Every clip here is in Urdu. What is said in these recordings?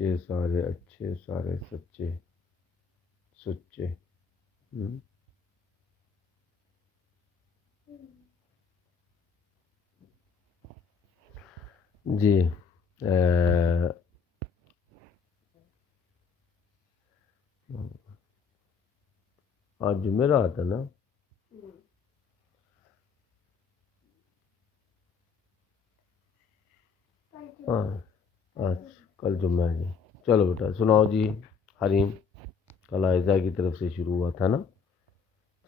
سچے سارے اچھے سارے سچے سچے جی آج جمعرات ہے نا؟ ہاں اچھا کل جمعہ ہے جی. چلو بیٹا سناؤ جی. حریم کل عائزہ کی طرف سے شروع ہوا تھا نا.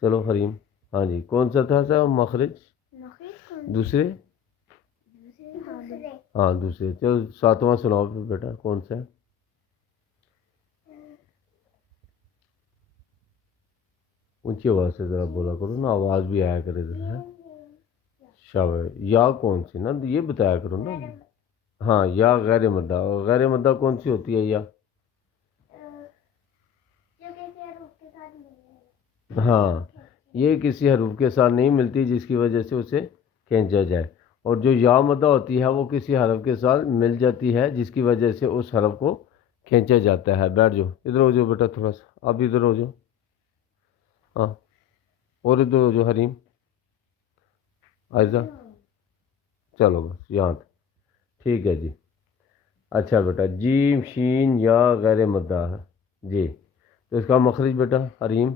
چلو حریم. ہاں جی کون سا تھا صاحب مخرج؟ دوسرے. ہاں دوسرے. چلو ساتواں سناؤ پھر بیٹا کون سا ہے؟ اونچی آواز سے ذرا بولا کرو نا، آواز بھی آیا کرے ذرا. شاباش. یا کون سی نا یہ بتایا کرو نا. ہاں یا غیر مدہ. غیر مدہ کون سی ہوتی ہے یا؟ ہاں یہ کسی حروف کے ساتھ نہیں ملتی جس کی وجہ سے اسے کھینچا جائے، اور جو یا مدہ ہوتی ہے وہ کسی حرف کے ساتھ مل جاتی ہے جس کی وجہ سے اس حرف کو کھینچا جاتا ہے. بیٹھ جاؤ ادھر ہو جاؤ بیٹا تھوڑا سا، اب ادھر ہو جاؤ. ہاں اور ادھر ہو جاؤ حریم. عائزہ چلو بس یہاں تک ٹھیک ہے جی. اچھا بیٹا جیم شین یا غیر مدہ جی. تو اس کا مخرج بیٹا حریم؟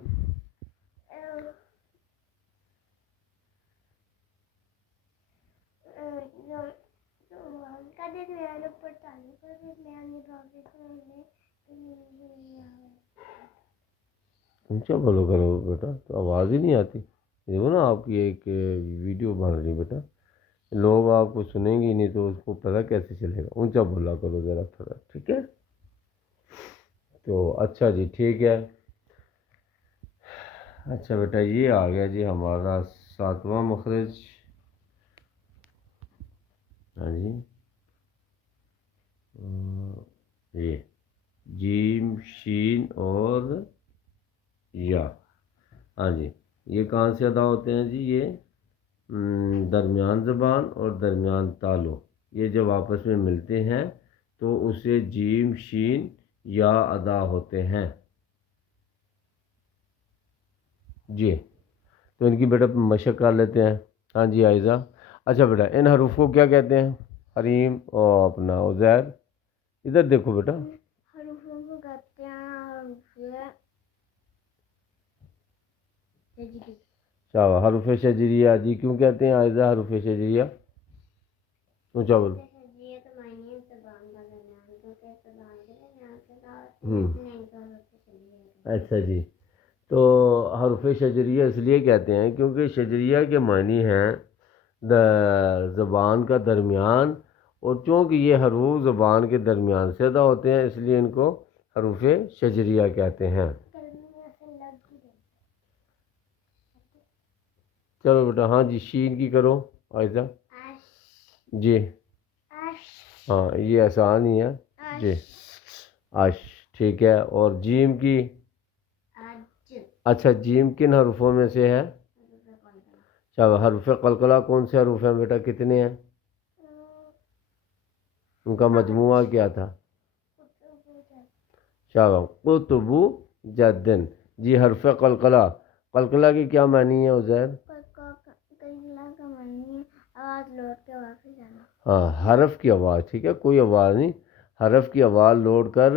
اونچا بولو کرو بیٹا تو آواز ہی نہیں آتی. دیکھو نا آپ کی ایک ویڈیو بن رہی بیٹا، لوگ آپ کو سنیں گے نہیں تو اس کو پتہ کیسے چلے گا. اونچا بولا کرو ذرا تھوڑا، ٹھیک ہے؟ تو اچھا جی ٹھیک ہے. اچھا بیٹا یہ آ گیا جی ہمارا ساتواں مخرج. ہاں جی یہ جیم شین اور یا. ہاں جی یہ کہاں سے ادا ہوتے ہیں جی؟ یہ درمیان زبان اور درمیان تالو یہ جب آپس میں ملتے ہیں تو اسے جیم شین یا ادا ہوتے ہیں جی. تو ان کی بیٹا مشق کر لیتے ہیں. ہاں جی عائزہ. اچھا بیٹا ان حروف کو کیا کہتے ہیں حریم اور اپنا عزیر؟ ادھر دیکھو بیٹا. حروفوں کو کہتے ہیں حروف شجریہ جی. کیوں کہتے ہیں عائزہ حروف شجریہ؟ اونچا بولو. اچھا جی. تو حروف شجریہ اس لیے کہتے ہیں کیونکہ شجریہ کے معنی ہیں زبان کا درمیان، اور چونکہ یہ حروف زبان کے درمیان سے ادا ہوتے ہیں اس لیے ان کو حروف شجریہ کہتے ہیں. چلو بیٹا ہاں جی شین کی کرو عائزہ. جی ہاں یہ آسان ہی ہے جی. عش ٹھیک ہے. اور جیم کی؟ اچھا جیم کن حروفوں میں سے ہے؟ چلو حرف قلقلہ کون سے حروف ہیں بیٹا؟ کتنے ہیں؟ ان کا مجموعہ کیا تھا؟ شاباش قطب جدن جی. حرف قلقلہ، قلقلہ کی کیا معنی ہے عزیر؟ آواز لوٹ کے واپس جانا. ہاں حرف کی آواز، ٹھیک ہے کوئی آواز نہیں، حرف کی آواز لوٹ کر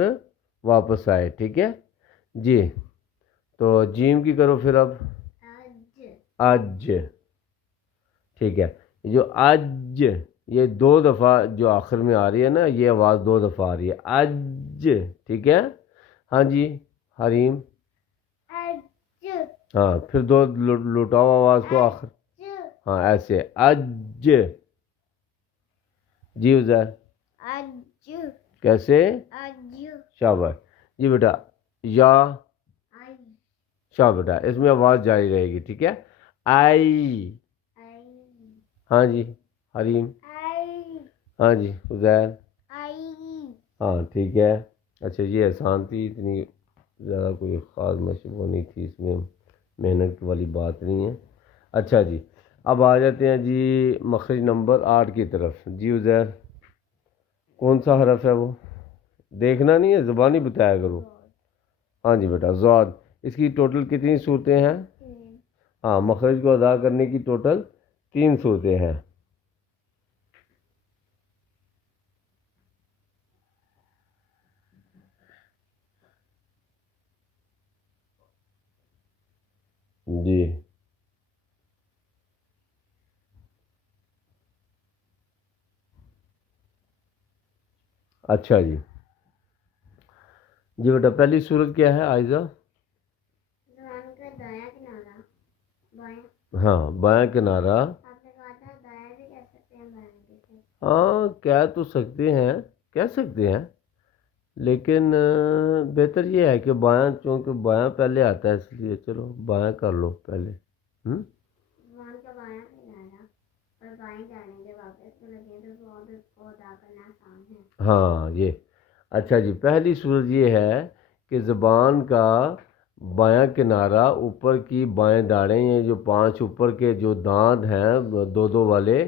واپس آئے. ٹھیک ہے جی. تو جیم کی کرو پھر اب. اج ٹھیک ہے. جو اج یہ دو دفعہ جو آخر میں آ رہی ہے نا یہ آواز دو دفعہ آ رہی ہے اج. ٹھیک ہے. ہاں جی حریم. ہاں پھر دو لوٹاؤ آواز کو آخر. ہاں ایسے اج جی. عزیر کیسے؟ شاباش جی بیٹا. یا شاباش بیٹا اس میں آواز جاری رہے گی. ٹھیک ہے. آئی. ہاں جی حریم. ہاں جی عزیر. ہاں ٹھیک ہے. اچھا یہ آسان تھی، اتنی زیادہ کوئی خاص مشق وہ نہیں تھی، اس میں محنت والی بات نہیں ہے. اچھا جی اب آ جاتے ہیں جی مخرج نمبر 8 کی طرف. جی عزیر کون سا حرف ہے وہ؟ دیکھنا نہیں ہے، زبانی بتایا کرو. ہاں جی بیٹا ضاد. اس کی ٹوٹل کتنی صورتیں ہیں؟ ہاں، مخرج کو ادا کرنے کی ٹوٹل 3 صورتیں ہیں. جی اچھا جی. جی بیٹا پہلی صورت کیا ہے عائزہ؟ زبان کا دایاں کنارہ بایاں. ہاں بایاں کنارہ. آپ نے کہا تھا دایاں بھی کہہ سکتے ہیں بایاں بھی کہہ سکتے ہیں. ہاں کہہ سکتے ہیں لیکن بہتر یہ ہے کہ بایاں، چونکہ بایاں پہلے آتا ہے اس لیے چلو بایاں کر لو پہلے. زبان کا بایاں کنارہ اور بائیں جانے کے واپس میں لگے تو ضاد کو ادا کرنا آسان ہے. ہاں یہ اچھا جی. پہلی صورت یہ ہے کہ زبان کا بایاں کنارہ اوپر کی بائیں داڑیں، یہ جو 5 اوپر کے جو دانت ہیں 2 والے،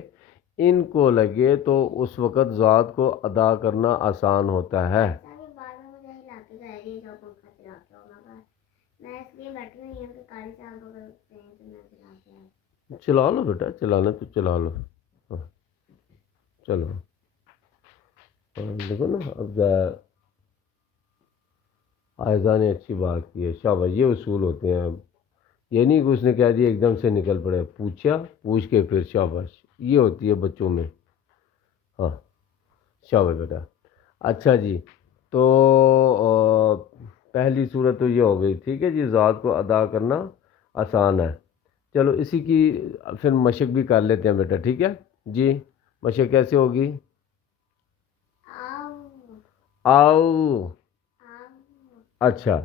ان کو لگے تو اس وقت ذات کو ادا کرنا آسان ہوتا ہے. سارے بار میں مجھے ہلا کے جائے گی جو پنکھا چلا کے ہوگا. میں اس لیے بیٹھی ہوئی ہوں کہ کالی صاحب اگر اٹھتے ہیں تو میں چلا کے آؤں. چلا لو بیٹا، چلانا تو چلا لو. ہاں، چلو. دیکھو نا اب عائزہ نے اچھی بات کی ہے. شاباش، یہ اصول ہوتے ہیں. اب یہ نہیں کہ اس نے کہہ دیا ایک دم سے نکل پڑے، پوچھ کے پھر شاباش. یہ ہوتی ہے بچوں میں. ہاں شاباش بیٹا. اچھا جی، تو پہلی صورت تو یہ ہو گئی. ٹھیک ہے جی، ذات کو ادا کرنا آسان ہے. چلو اسی کی پھر مشق بھی کر لیتے ہیں بیٹا. ٹھیک ہے جی. مشق کیسے ہوگی؟ آؤ. اچھا،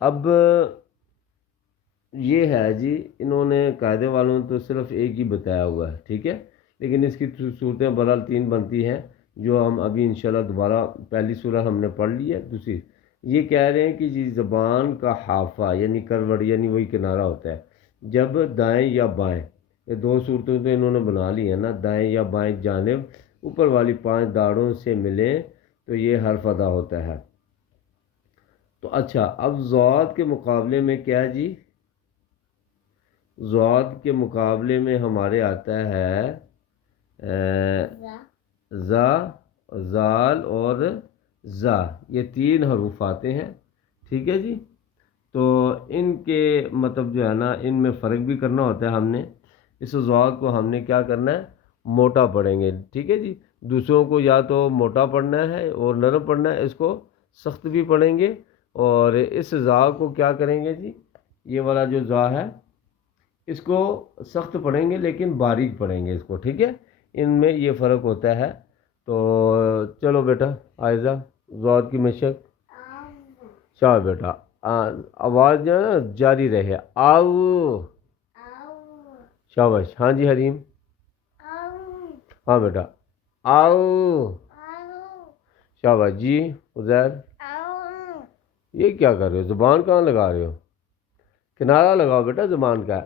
اب یہ ہے جی، انہوں نے قاعدے والوں نے تو صرف ایک ہی بتایا ہوا ہے. ٹھیک ہے، لیکن اس کی صورتیں بہرحال 3 بنتی ہیں جو ہم ابھی انشاءاللہ دوبارہ. پہلی صورت ہم نے پڑھ لی ہے. دوسری یہ کہہ رہے ہیں کہ جی زبان کا حافہ یعنی کروٹ یعنی وہی کنارہ ہوتا ہے جب دائیں یا بائیں، یہ 2 صورتیں تو انہوں نے بنا لی ہیں نا، دائیں یا بائیں جانب اوپر والی 5 داڑوں سے ملیں تو یہ حرف ادا ہوتا ہے. تو اچھا، اب ضاد کے مقابلے میں کیا جی؟ ضاد کے مقابلے میں ہمارے آتا ہے زا، زال اور زا. یہ 3 حروف آتے ہیں. ٹھیک ہے جی. تو ان کے مطلب جو ہے نا، ان میں فرق بھی کرنا ہوتا ہے. ہم نے اس ضاد کو ہم نے کیا کرنا ہے؟ موٹا پڑھیں گے. ٹھیک ہے جی. دوسروں کو یا تو موٹا پڑھنا ہے اور نرم پڑھنا ہے، اس کو سخت بھی پڑھیں گے. اور اس زا کو کیا کریں گے جی؟ یہ والا جو زا ہے اس کو سخت پڑھیں گے لیکن باریک پڑھیں گے اس کو. ٹھیک ہے، ان میں یہ فرق ہوتا ہے. تو چلو بیٹا عائزہ ضاد کی مشق. شاہ بیٹا. آواز جو ہے نا جاری رہے. آؤ. شاباش. ہاں جی حریم. ہاں بیٹا آؤ. شاباش جی. عزیر. یہ کیا کر رہے ہو؟ زبان کہاں لگا رہے ہو؟ کنارہ لگاؤ بیٹا زبان کا.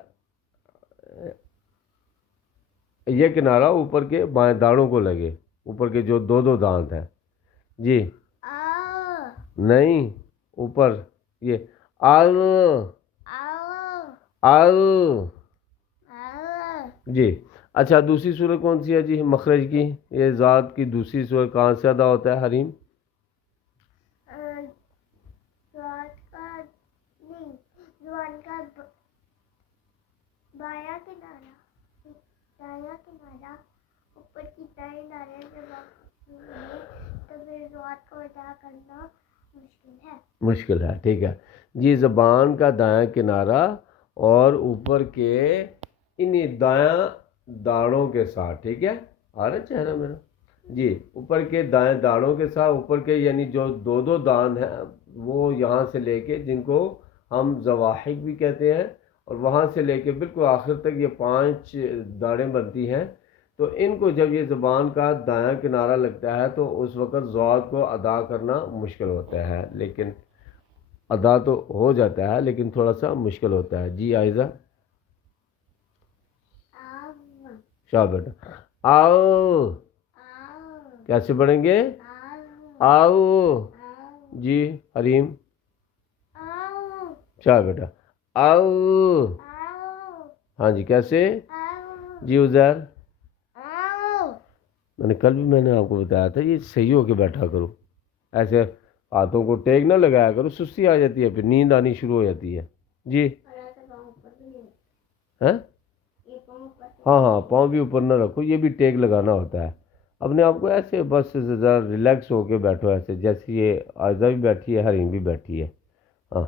یہ کنارہ اوپر کے بائیں داڑوں کو لگے، اوپر کے جو 2 دانت ہیں. جی نہیں، اوپر یہ آؤ. آؤ جی. اچھا، دوسری صورت کون سی ہے جی مخرج کی؟ یہ ذات کی دوسری صورت کہاں سے ادا ہوتا ہے حریم؟ زبان کا بایاں کنارہ دایاں کنارہ اوپر کی دائیں داڑیں سے ملے تو پھر ذات کو ادا کرنا مشکل ہے. ٹھیک ہے جی. زبان کا دایاں کنارہ اور اوپر کے انہیں دایاں داڑوں کے ساتھ. ٹھیک ہے، آ رہا چہرہ میرا جی. اوپر کے دائیں داڑوں کے ساتھ، اوپر کے یعنی جو 2 دانت ہیں وہ یہاں سے لے کے، جن کو ہم زواحق بھی کہتے ہیں، اور وہاں سے لے کے بالکل آخر تک یہ 5 داڑیں بنتی ہیں. تو ان کو جب یہ زبان کا دایاں کنارہ لگتا ہے تو اس وقت ضاد کو ادا کرنا مشکل ہوتا ہے. لیکن ادا تو ہو جاتا ہے لیکن تھوڑا سا مشکل ہوتا ہے. جی عائزہ. شاہ بیٹا. آؤ. کیسے پڑھیں گے؟ آؤ. جی حریم آؤ شاباش بیٹا او آؤ ہاں جی کیسے آؤ جی عزیر آؤ کل بھی میں نے آپ کو بتایا تھا یہ صحیح ہو کے بیٹھا کرو ایسے ہاتھوں کو ٹیک نہ لگایا کرو سستی آ جاتی ہے پھر نیند آنی شروع ہو جاتی ہے جی ہاں ہاں پاؤں بھی اوپر نہ رکھو یہ بھی ٹیک لگانا ہوتا ہے اپنے آپ کو ایسے بس ذرا ریلیکس ہو کے بیٹھو ایسے جیسے یہ آئزہ بھی بیٹھی ہے حریم بھی بیٹھی ہے ہاں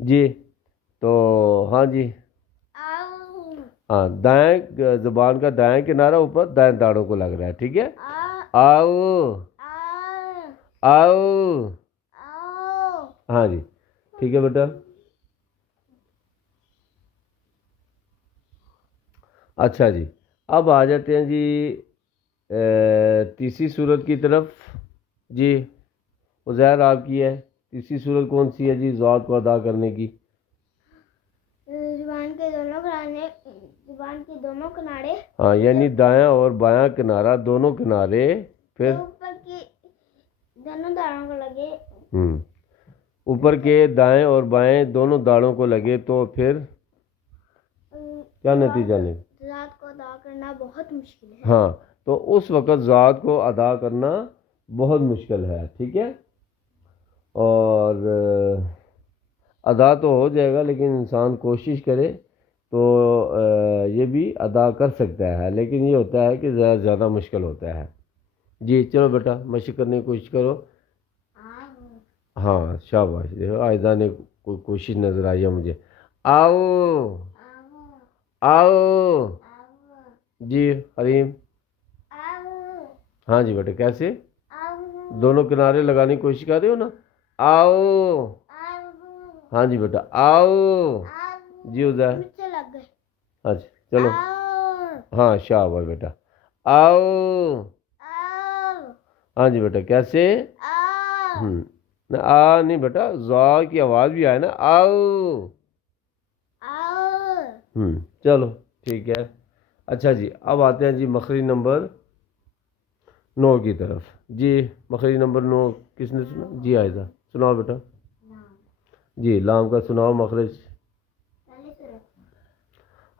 جی تو ہاں جی آؤ ہاں دائیں زبان کا دائیں کنارہ اوپر دائیں داڑوں کو لگ رہا ہے ٹھیک ہے آؤ آؤ آؤ آؤ ہاں جی ٹھیک ہے بیٹا اچھا جی اب آ جاتے ہیں جی تیسری صورت کی طرف جی عزیر آپ کی ہے تیسری صورت کون سی ہے جی ذات کو ادا کرنے کی زبان کے دونوں کنارے ہاں یعنی دایاں اور بایاں کنارہ دونوں کنارے پھر اوپر کی دونوں داڑوں کو لگے اوپر کے دائیں اور بائیں دونوں داڑوں کو لگے تو پھر کیا نتیجہ لیں ذات کو ادا کرنا بہت مشکل ہے ہاں تو اس وقت ذات کو ادا کرنا بہت مشکل ہے ٹھیک ہے اور ادا تو ہو جائے گا لیکن انسان کوشش کرے تو یہ بھی ادا کر سکتا ہے لیکن یہ ہوتا ہے کہ زیادہ مشکل ہوتا ہے جی چلو بیٹا مشق کرنے کی کوشش کرو ہاں شاباش دیکھو آئزہ نے کوئی کوشش نظر آئی ہے مجھے آؤ آؤ جی حریم ہاں جی بیٹا کیسے دونوں کنارے لگانے کی کوشش کر رہے ہو نا آؤ ہاں جی بیٹا آؤ جی عزیر اچھا چلو ہاں شاباش بیٹا آؤ ہاں جی بیٹا کیسے آ نہیں بیٹا زا کی آواز بھی آئے نا آؤ چلو ٹھیک ہے اچھا جی اب آتے ہیں جی مخرج نمبر 9 کی طرف جی مخرج نمبر 9 کس نے سنا جی آئزہ سناؤ بیٹا جی لام کا سناؤ مخرج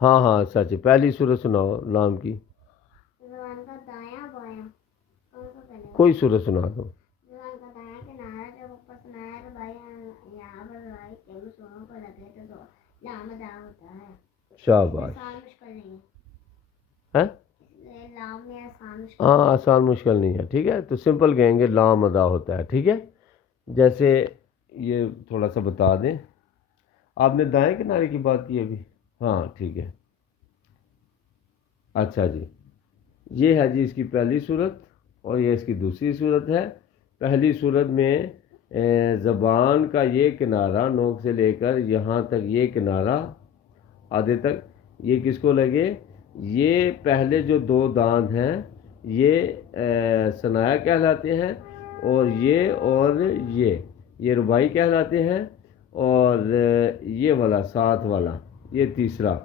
ہاں ہاں سچ پہلی صورت سناؤ لام کی کوئی صورت سنا دو شاباش ہے ہاں آسان مشکل نہیں ہے ٹھیک ہے تو سمپل کہیں گے لام ادا ہوتا ہے ٹھیک ہے جیسے یہ تھوڑا سا بتا دیں آپ نے دائیں کنارے کی بات کی ابھی ہاں ٹھیک ہے اچھا جی یہ ہے جی اس کی پہلی صورت اور یہ اس کی دوسری صورت ہے پہلی صورت میں زبان کا یہ کنارہ نوک سے لے کر یہاں تک یہ کنارہ آدھے تک یہ کس کو لگے یہ پہلے جو 2 داند ہیں یہ ثنایا کہلاتے ہیں اور یہ رباعی کہلاتے ہیں اور یہ والا ساتھ والا یہ تیسرا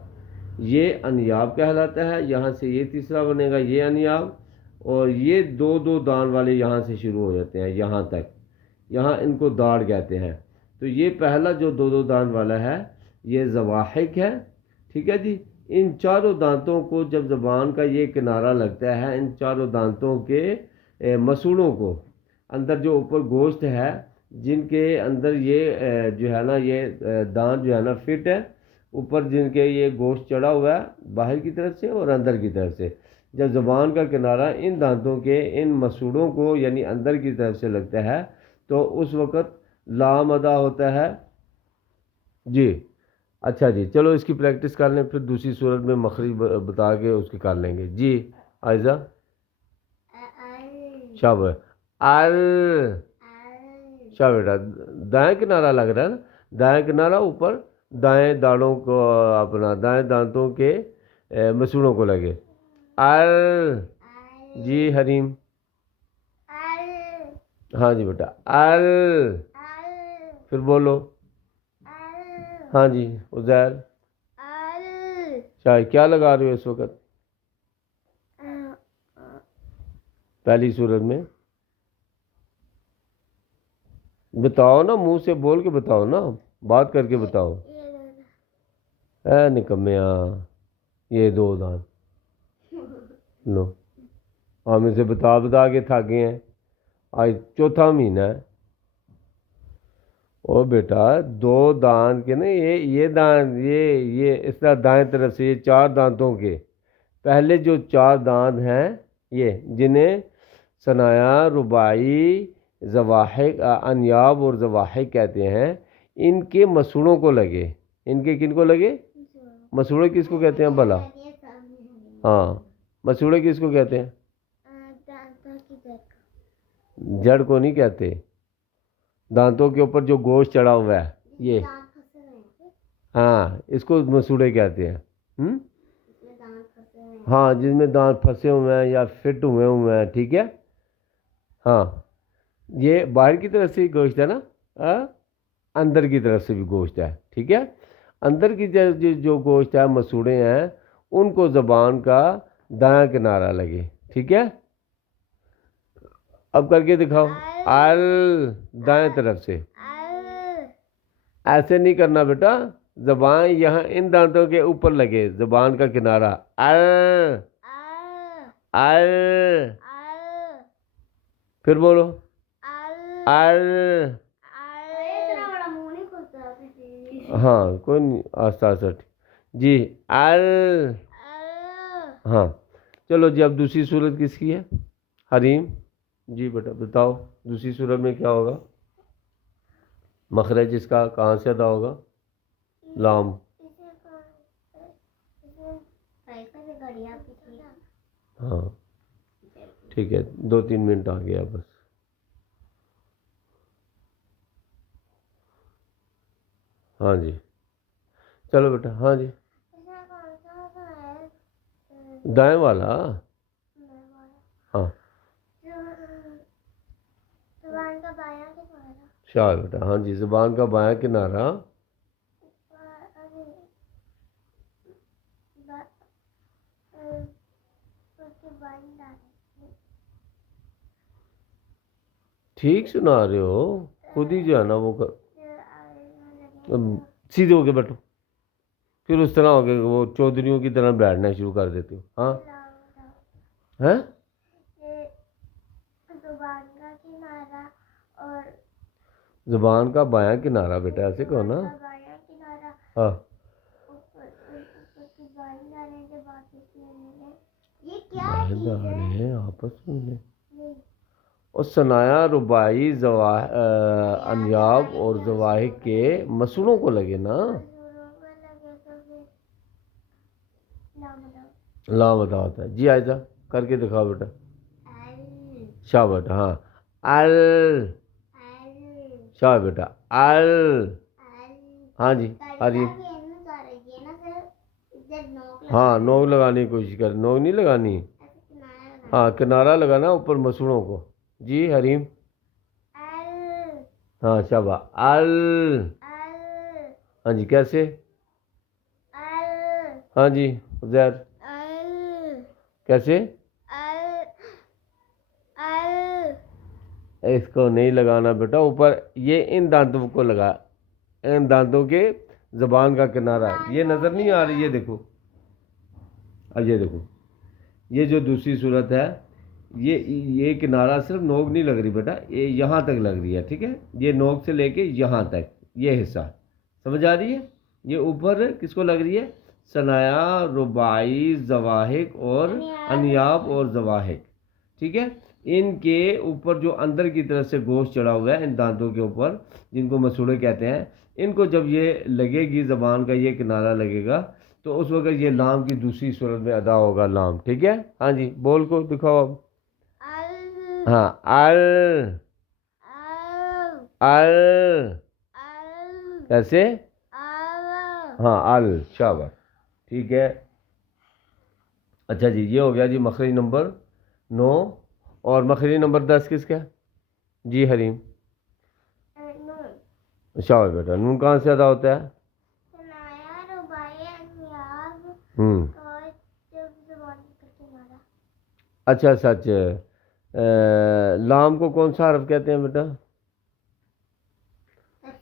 یہ انیاب کہلاتا ہے یہاں سے یہ تیسرا بنے گا یہ انیاب اور یہ 2 دان والے یہاں سے شروع ہو جاتے ہیں یہاں تک یہاں ان کو داڑ کہتے ہیں تو یہ پہلا جو 2 دان والا ہے یہ زواحق ہے ٹھیک ہے جی ان چاروں دانتوں کو جب زبان کا یہ کنارہ لگتا ہے ان چاروں دانتوں کے مسوڑوں کو اندر جو اوپر گوشت ہے جن کے اندر یہ جو ہے نا یہ دانت جو ہے نا فٹ ہے اوپر جن کے یہ گوشت چڑھا ہوا ہے باہر کی طرف سے اور اندر کی طرف سے جب زبان کا کنارہ ان دانتوں کے ان مسوڑوں کو یعنی اندر کی طرف سے لگتا ہے تو اس وقت لام ادا ہوتا ہے جی اچھا جی چلو اس کی پریکٹس کر لیں پھر دوسری صورت میں مخرج بتا کے اس کی کر لیں گے جی آئزہ شاباش شاہ بیٹا دائیں کنارہ لگ رہا ہے نا دائیں کنارہ اوپر دائیں دانتوں کو اپنا دائیں دانتوں کے مسوڑوں کو لگے جی حریم ہاں جی بیٹا پھر بولو ہاں جی عزیر شاید کیا لگا رہے ہو اس وقت پہلی صورت میں بتاؤ نا، منہ سے بول کے بتاؤ نا، بات کر کے بتاؤ. یہ دونوں. اے نکمیاں، یہ 2 دانت. لو، ہم اسے بتا بتا کے تھک گئے ہیں. آج 4تھا مہینہ ہے. او بیٹا 2 دانت کے نا، یہ دانت، یہ اس طرح دائیں طرف سے، یہ 4 دانتوں کے پہلے جو 4 دانت ہیں، یہ جنہیں ثنایا، رباعی، زواحق، انیاب اور زواحق کہتے ہیں، ان کے مسوڑوں کو لگے. ان کے کن کو لگے؟ مسوڑے کس کو کہتے ہیں بھلا؟ ہاں، مسوڑے کس کو کہتے ہیں؟ دانتوں کی جڑ کو نہیں کہتے، دانتوں کے اوپر جو گوشت چڑھا ہوا ہے یہ، دانت پھنسے ہوئے ہیں. ہاں، اس کو مسوڑے کہتے ہیں. اس میں دانت پھنسے ہوئے ہیں. ہاں، جس میں دانت پھنسے ہوئے ہیں یا فٹ ہوئے ہیں. ٹھیک ہے. ہاں، یہ باہر کی طرف سے گوشت ہے نا، اندر کی طرف سے بھی گوشت ہے. ٹھیک ہے. اندر کی طرف جو گوشت ہے، مسوڑے ہیں، ان کو زبان کا دایاں کنارہ لگے. ٹھیک ہے. اب کر کے دکھاؤ. ال، دائیں طرف سے. ایسے نہیں کرنا بیٹا، زبان یہاں ان دانتوں کے اوپر لگے، زبان کا کنارہ. ال، ال، پھر بولو. ال. ہاں، کوئی نہیں، آہستہ آہستہ. جی، ال. ہاں، چلو جی. اب دوسری صورت کس کی ہے؟ حریم جی بیٹا بتاؤ، دوسری صورت میں کیا ہوگا؟ مخرج اس کا کہاں سے ادا ہوگا؟ لام. ہاں ٹھیک ہے، 2-3 منٹ آ گیا بس. ہاں جی چلو بیٹا. ہاں جی، دائیں والا. ہاں زبان کا بایاں کنارہ. شاہ بیٹا. ہاں جی، زبان کا بایاں کنارہ. ٹھیک سنا رہے ہو، خود ہی جو ہے نا وہ سیدھے ہو کے بیٹھو. پھر اس طرح ہو کے وہ چودھریوں کی طرح بیٹھنا شروع کر دیتے ہو. ہاں ہیں؟ زبان کا کنارہ اور زبان کا بایاں کنارہ بیٹا، ایسے کہو نا. بایاں کنارہ ہاں یہ کیا بہن چیز آ رہے ہے؟ ہیں آپس میں. اور ثنایا، رباعی، انیاب اور زواحق کے مسوڑوں کو لگے نا. لام ادا ہوتا ہے. جی آئزہ کر کے دکھاؤ بیٹا. شاہ بیٹا. ہاں، ال. شاہ بیٹا. ال. ہاں جی حریم. ہاں، نوک لگانے کی کوشش کر. نوک نہیں لگانی. ہاں، کنارہ لگانا اوپر مسوڑوں کو. جی حریم. ہاں شابا. ال. ہاں جی کیسے؟ ہاں جی زید کیسے؟ اس کو نہیں لگانا بیٹا اوپر، یہ ان دانتوں کو لگا، ان دانتوں کے زبان کا کنارہ. یہ نظر نہیں آ رہی؟ یہ دیکھو، یہ دیکھو، یہ جو دوسری صورت ہے، یہ کنارہ صرف نوک نہیں لگ رہی بیٹا، یہ یہاں تک لگ رہی ہے. ٹھیک ہے، یہ نوک سے لے کے یہاں تک، یہ حصہ سمجھ آ رہی ہے؟ یہ اوپر کس کو لگ رہی ہے؟ ثنایا، رباعی، زواحق اور انیاب اور زواحق. ٹھیک ہے، ان کے اوپر جو اندر کی طرف سے گوشت چڑھا ہوا ہے، ان دانتوں کے اوپر، جن کو مسوڑے کہتے ہیں، ان کو جب یہ لگے گی، زبان کا یہ کنارہ لگے گا، تو اس وقت یہ لام کی دوسری صورت میں ادا ہوگا لام. ٹھیک ہے. ہاں جی بول کو دکھاؤ اب. ہاں، ال. ال. کیسے؟ ہاں ال. شاباش. ٹھیک ہے. اچھا جی، یہ ہو گیا جی مخرج نمبر 9. اور مخرج نمبر 10 کس کا؟ جی حریم. شاباش بیٹا. نون کہاں سے ادا ہوتا ہے؟ اچھا سچ. لام کو کون سا حرف کہتے ہیں بیٹا؟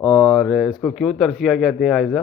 اور اس کو کیوں ترفیہ کہتے ہیں عائزہ؟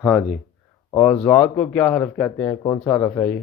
ہاں جی۔ اور ضاد کو کیا حرف کہتے ہیں؟ کون سا حرف ہے یہ؟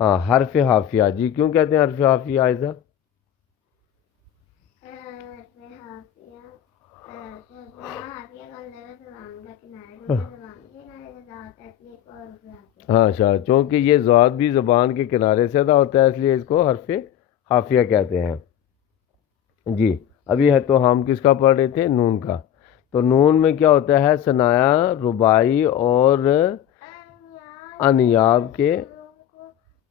ہاں حرف حافیہ۔ جی کیوں کہتے ہیں حرف حافیہ عائزہ؟ ہاں شاہ، چونکہ یہ ضاد بھی زبان کے کنارے سے ادا ہوتا ہے اس لیے اس کو حرف حافیہ کہتے ہیں۔ جی ابھی ہے تو ہم کس کا پڑھ رہے تھے؟ نون کا۔ تو نون میں کیا ہوتا ہے؟ ثنایا، رباعی اور انیاب کے،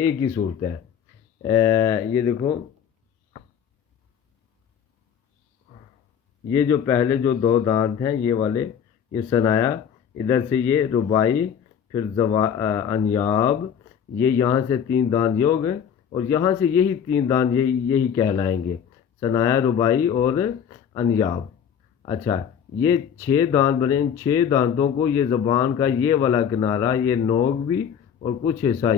ایک ہی صورت ہے۔ یہ دیکھو، یہ جو پہلے جو دو دانت ہیں یہ والے، یہ ثنایا، ادھر سے یہ رباعی، پھر انیاب، یہ یہاں سے تین دانت یہ ہو گئے، اور یہاں سے یہی تین دانت یہی کہلائیں گے، ثنایا، رباعی اور انیاب۔ اچھا یہ 6 دانت بنے، ان 6 دانتوں کو یہ زبان کا یہ والا کنارہ، یہ نوک بھی اور کچھ حصہ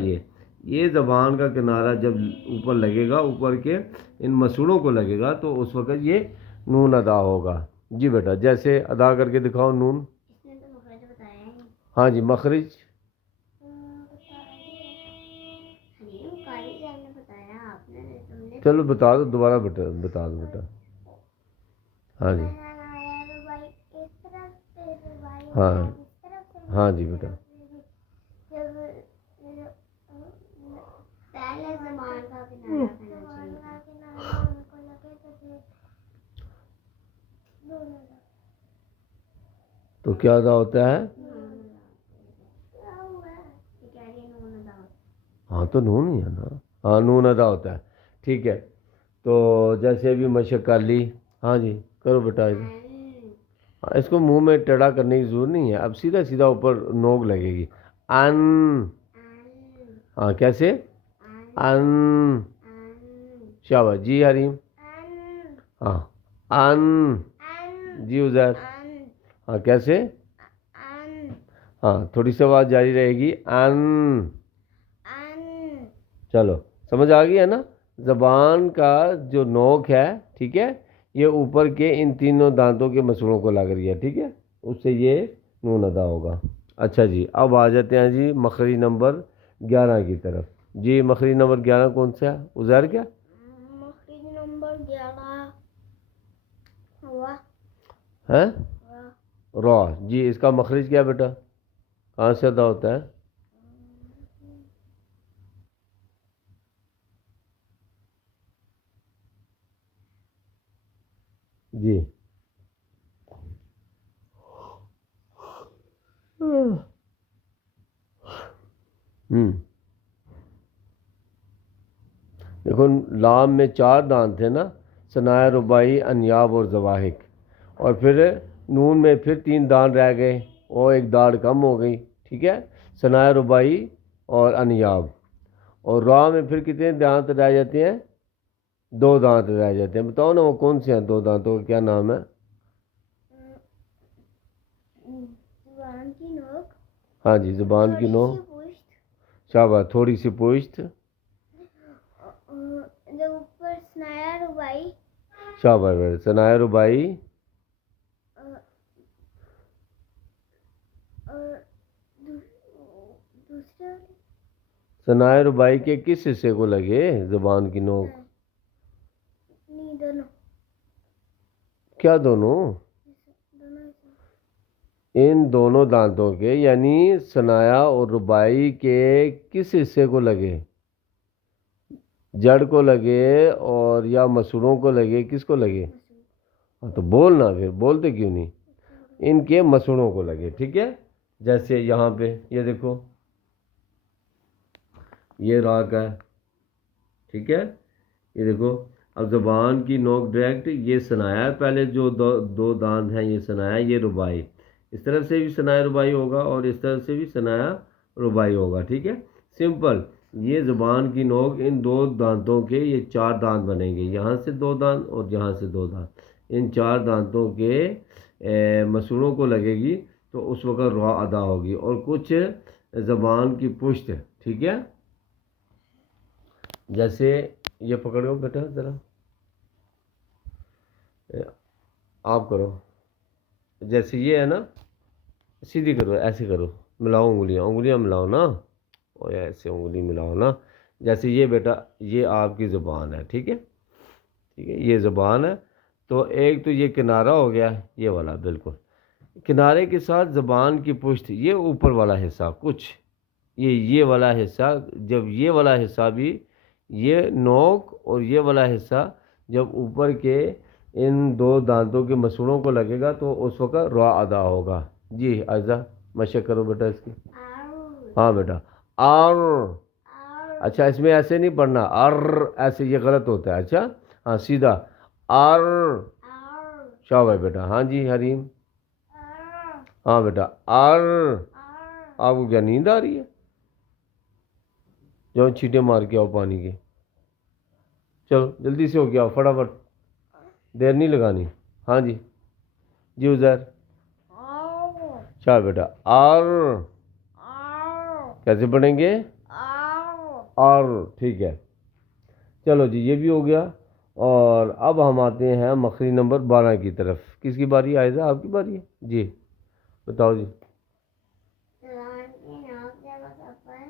یہ زبان کا کنارہ جب اوپر لگے گا، اوپر کے ان مسوڑوں کو لگے گا تو اس وقت یہ نون ادا ہوگا۔ جی بیٹا جیسے ادا کر کے دکھاؤ نون۔ اس نے تو مخرج بتایا ہے ہاں جی مخرج، حلیم قاری صاحب نے بتایا، آپ نے تم نے چلو بتا دو دوبارہ بیٹا، بتا دو بیٹا۔ ہاں جی اس طرف سے رباعی ہاں اس طرف سے ہاں جی بیٹا، جب پہلے زبان کا کنارہ ان کو لگے تو پھر دونوں تو کیا ادا ہوتا ہے؟ ہاں تو نون ہی ہے نا، ہاں نون ادا ہوتا ہے، ٹھیک ہے۔ تو جیسے ابھی مشق کر لی، ہاں جی کرو بیٹا، اس کو منہ میں ٹیڑھا کرنے کی ضرورت نہیں ہے، اب سیدھا سیدھا اوپر نوک لگے گی۔ ان، ہاں کیسے؟ ان، شاباش جی حریم، ہاں ان، جی عزیر، ہاں کیسے؟ ہاں تھوڑی سی آواز جاری رہے گی، ان، چلو سمجھ آ گئی ہے نا؟ زبان کا جو نوک ہے، ٹھیک ہے، یہ اوپر کے ان تینوں دانتوں کے مسوڑوں کو لگ رہی ہے، ٹھیک ہے، اس سے یہ نون ادا ہوگا۔ اچھا جی اب آ جاتے ہیں جی مخرج نمبر 11 کی طرف۔ جی مخرج نمبر 11 کون سا ہے عزیر؟ کیا مخرج نمبر 11 ہوا ہے؟ را۔ جی اس کا مخرج کیا بیٹا؟ کہاں سے ادا ہوتا ہے؟ جی دیکھو لام میں 4 دانت تھے نا، ثنایا، رباعی، انیاب اور زواحق، اور پھر نون میں پھر 3 دانت رہ گئے اور ایک داڑ کم ہو گئی، ٹھیک ہے، ثنایا، رباعی اور انیاب۔ اور را میں پھر کتنے دانت رہ جاتے ہیں؟ 2 دانت رہ جاتے ہیں، بتاؤ نا وہ کون سے ہیں 2 دانتوں کا کیا نام ہے؟ زبان کی نوک، ہاں جی زبان کی نوک، شاباش، تھوڑی سی پوشت، جب اوپر ثنایا، رباعی، شاباش، ثنایا، رباعی اور دوسرے ثنایا، رباعی کے کس حصے کو لگے زبان کی نوک؟ نہیں دونوں کیا دونوں؟ ان دونوں دانتوں کے، یعنی ثنایا اور رباعی کے کس حصے کو لگے؟ جڑ کو لگے اور یا مسوڑوں کو لگے، کس کو لگے؟ ہاں تو بولنا، پھر بولتے کیوں نہیں؟ ان کے مسوڑوں کو لگے، ٹھیک ہے۔ جیسے یہاں پہ یہ دیکھو، یہ را کا ہے، ٹھیک ہے، یہ دیکھو اب زبان کی نوک ڈائریکٹ یہ ثنایا ہے، پہلے جو دو دانت ہیں یہ ثنایا، یہ رباعی، اس طرف سے بھی ثنایا رباعی ہوگا اور اس طرف سے بھی ثنایا رباعی ہوگا. ٹھیک ہے, سمپل. یہ زبان کی نوک ان دو دانتوں کے, یہ چار دانت بنیں گے, یہاں سے دو دانت اور یہاں سے دو دانت, ان چار دانتوں کے مسوڑوں کو لگے گی تو اس وقت را ادا ہوگی. اور کچھ زبان کی پشت, ٹھیک ہے, جیسے یہ پکڑو بیٹا ذرا, آپ کرو, جیسے یہ ہے نا, سیدھی کرو, ایسے کرو, ملاؤ انگلیاں ملاؤ نا, اور ایسے انگلی ملاؤ نا, جیسے یہ بیٹا, یہ آپ کی زبان ہے. ٹھیک ہے, ٹھیک ہے, یہ زبان ہے. تو ایک تو یہ کنارہ ہو گیا, یہ والا بالکل کنارے کے ساتھ زبان کی پشت, یہ اوپر والا حصہ کچھ, یہ والا حصہ, جب یہ والا حصہ بھی, یہ نوک اور یہ والا حصہ جب اوپر کے ان دو دانتوں کے مسوڑوں کو لگے گا تو اس وقت را ادا ہوگا. جی عائزہ مشق کرو بیٹا اس کی. ہاں بیٹا, اور اچھا اس میں ایسے نہیں پڑھنا, ایسے یہ غلط ہوتا ہے. اچھا ہاں سیدھا, شاباش بیٹا. ہاں جی حریم, ہاں بیٹا, آپ کو کیا نیند آ رہی ہے؟ جو چھینٹے مار کے آؤ پانی کے, چلو جلدی سے ہو کے آؤ فٹافٹ, دیر نہیں لگانی. ہاں جی, جی عزیر, شاباش بیٹا. کیسے پڑھیں گے؟ ٹھیک ہے, چلو جی یہ بھی ہو گیا. اور اب ہم آتے ہیں مخرج نمبر 12 کی طرف. کس کی باری ہے عائزہ؟ آپ کی باری ہے. جی بتاؤ جی. زبان کی نوک جب سفر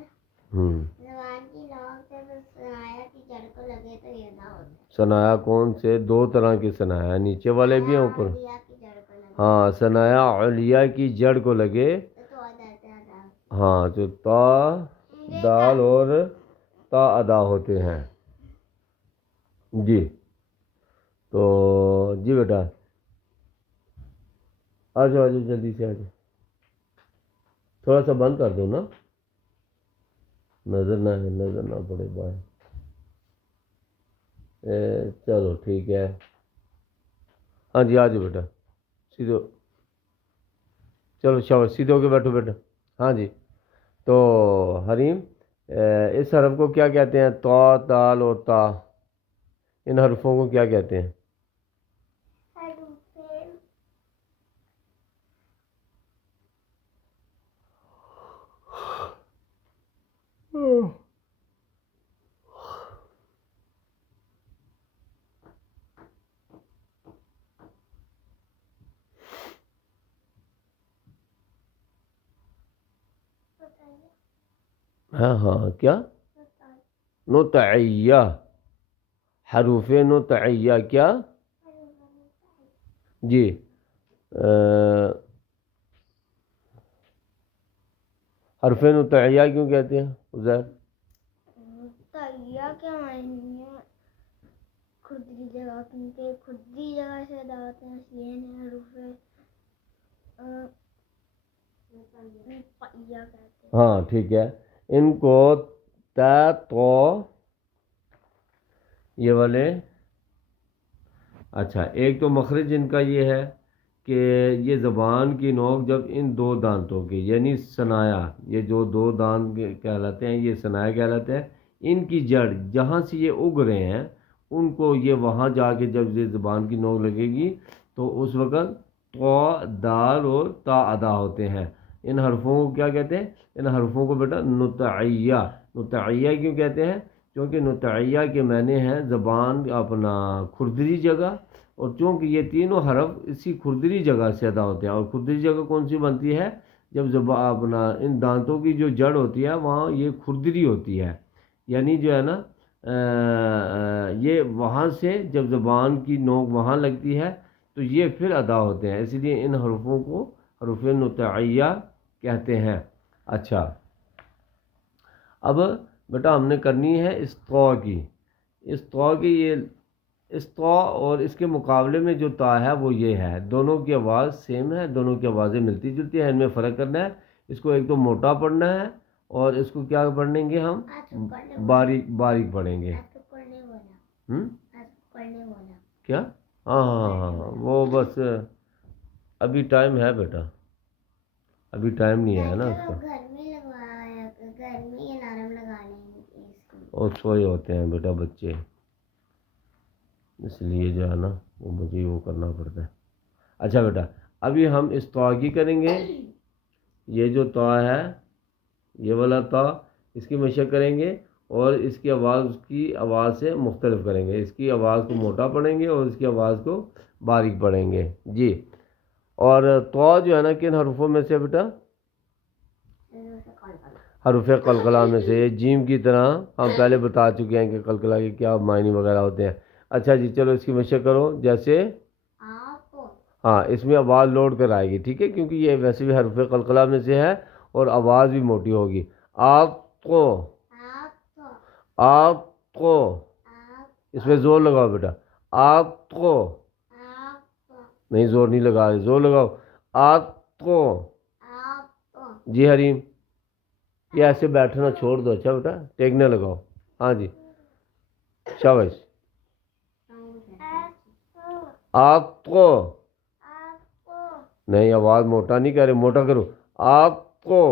ہوں, زبان کی نوک جب سنایا کی جڑ کو لگے تو یہ نہ ہوتا ہے. ثنایا کون سے؟ دو طرح کے ثنایا, نیچے والے بھی ہیں اوپر. علیہ کی جڑ کو لگے ہاں, ثنایا علیہ کی جڑ کو لگے, تو ادا. ہاں, تو تا, دال اور تا ادا ہوتے ہیں. جی تو جی بیٹا, آ جاؤ جلدی سے آ جاؤ, تھوڑا سا بند کر دو نا, نظر نہ پڑے باہر. چلو ٹھیک ہے. ہاں جی آ جاؤ بیٹا, سیدھے, چلو شاباش, سیدھے ہو کے بیٹھو بیٹا. ہاں جی, تو حریم اس حرف کو کیا کہتے ہیں؟ تا, دال اور تا, ان حرفوں کو کیا کہتے ہیں؟ ہاں کیا؟ نطعیہ, حروف نطعیہ. کیا جی؟ حرف نطعیہ کیوں کہتے ہیں عزیر؟ نطعیہ کے معنی ہے خردی جگہ, کیونکہ خردی جگہ سے ادا ہوتے ہیں, اس لیے انہیں حروف نطعیہ کہتے ہیں. ہاں ٹھیک ہے, ان کو تا, تو, یہ والے. اچھا, ایک تو مخرج ان کا یہ ہے کہ یہ زبان کی نوک جب ان دو دانتوں کے, یعنی ثنایا, یہ جو دو دانت کہلاتے ہیں یہ ثنایا کہلاتے ہیں, ان کی جڑ جہاں سے یہ اگ رہے ہیں ان کو یہ وہاں جا کے جب یہ زبان کی نوک لگے گی تو اس وقت تو, دال اور تا ادا ہوتے ہیں. ان حرفوں کو کیا کہتے ہیں؟ ان حرفوں کو بیٹا نطعیہ. نطعیہ کیوں کہتے ہیں؟ کیونکہ نطعیہ کے معنی ہیں زبان اپنا کھردری جگہ, اور چونکہ یہ تینوں حرف اسی کھردری جگہ سے ادا ہوتے ہیں. اور کھردری جگہ کون سی بنتی ہے؟ جب زبان اپنا ان دانتوں کی جو جڑ ہوتی ہے وہاں یہ کھردری ہوتی ہے, یعنی جو ہے نا یہ وہاں سے جب زبان کی نوک وہاں لگتی ہے تو یہ پھر ادا ہوتے ہیں, اس لیے ان حرفوں کو حروف نطعیہ کہتے ہیں. اچھا, اب بیٹا ہم نے کرنی ہے استوا کی. استوا کی یہ استوا اور اس کے مقابلے میں جو تا ہے وہ یہ ہے, دونوں کی آواز سیم ہے, دونوں کی آوازیں ملتی جلتی ہیں, ان میں فرق کرنا ہے. اس کو ایک تو موٹا پڑھنا ہے اور اس کو کیا پڑھیں گے ہم؟ باریک پڑھیں گے. کیا؟ ہاں, وہ بس ابھی ٹائم ہے بیٹا, ابھی ٹائم نہیں ہے نا اس کا. گھر میں لگوایا گھر میں یہ نرم لگا لیں گے اس کو. اور سوئے ہوتے ہیں بیٹا بچے، اس لیے جو ہے نا وہ مجھے وہ کرنا پڑتا ہے. اچھا بیٹا ابھی ہم اس طا کی کریں گے. یہ جو طا ہے یہ والا طا، اس کی مشق کریں گے اور اس کی آواز سے مختلف کریں گے. اس کی آواز کو موٹا پڑھیں گے اور اس کی آواز کو باریک پڑھیں گے جی. اور طا جو ہے نا کن حروفوں میں سے بیٹا؟ حروف قلقلہ میں سے. جیم کی طرح ہم پہلے بتا چکے ہیں کہ قلقلہ کے کیا معنی وغیرہ ہوتے ہیں. اچھا جی چلو اس کی مشق کرو. جیسے ہاں اس میں آواز لوٹ کر آئے گی ٹھیک ہے، کیونکہ یہ ویسے بھی حروف قلقلہ میں سے ہے اور آواز بھی موٹی ہوگی. آپ کو، آپ کو، اس میں زور لگاؤ بیٹا. آپ کو نہیں، زور نہیں لگا رہے، زور لگاؤ. آپ کو. جی حریم یہ ایسے بیٹھنا چھوڑ دو. اچھا بیٹا ٹیکنے لگاؤ. ہاں جی شاباش. آپ کو نہیں، آواز موٹا نہیں کر رہے، موٹا کرو. آپ کو.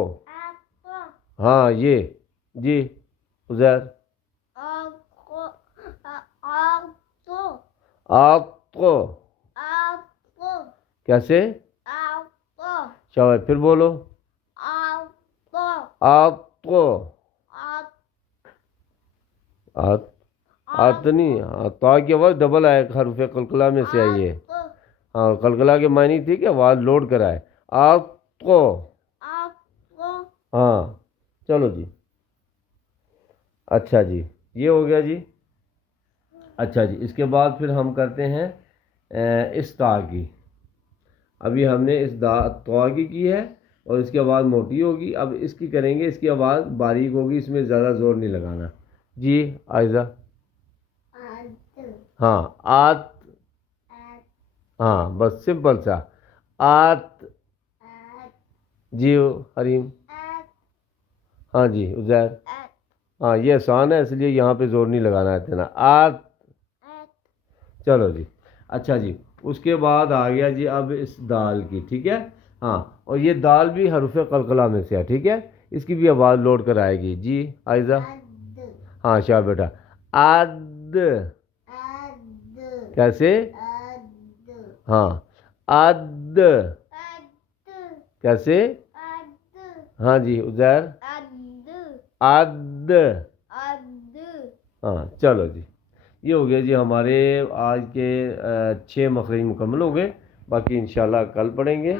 ہاں یہ جی عزیر. آپ کو کیسے؟ شاباش پھر بولو. آپ کو. آپ تو نہیں، طا کی آواز ڈبل آئے، حروف قلقلہ میں سے آئی ہے. ہاں قلقلہ کے معنی تھی کہ آواز لوڈ کر آئے. آپ کو. ہاں چلو جی. اچھا جی یہ ہو گیا جی. اچھا جی اس کے بعد پھر ہم کرتے ہیں اس طا کی. ابھی ہم نے اس طا کی ہے اور اس کی آواز موٹی ہوگی. اب اس کی کریں گے، اس کی آواز باریک ہوگی، اس میں زیادہ زور نہیں لگانا. جی عائزہ. ہاں آت. ہاں بس سمپل سا آت. جی حریم. ہاں جی عزیر. ہاں یہ آسان ہے اس لیے یہاں پہ زور نہیں لگانا ہے اتنا. آت. چلو جی. اچھا جی اس کے بعد آ گیا جی اب اس دال کی. ٹھیک ہے ہاں، اور یہ دال بھی حروف قلقلہ میں سے ہے. ٹھیک ہے اس کی بھی آواز لوڈ کر آئے گی. جی عائزہ. ہاں شاہ بیٹا. آد. کیسے؟ ہاں آد. کیسے؟ ہاں جی عزیر. آد. ہاں چلو جی یہ ہو گیا جی ہمارے آج کے 6 مخرج مکمل ہو گئے. باقی انشاءاللہ کل پڑھیں گے.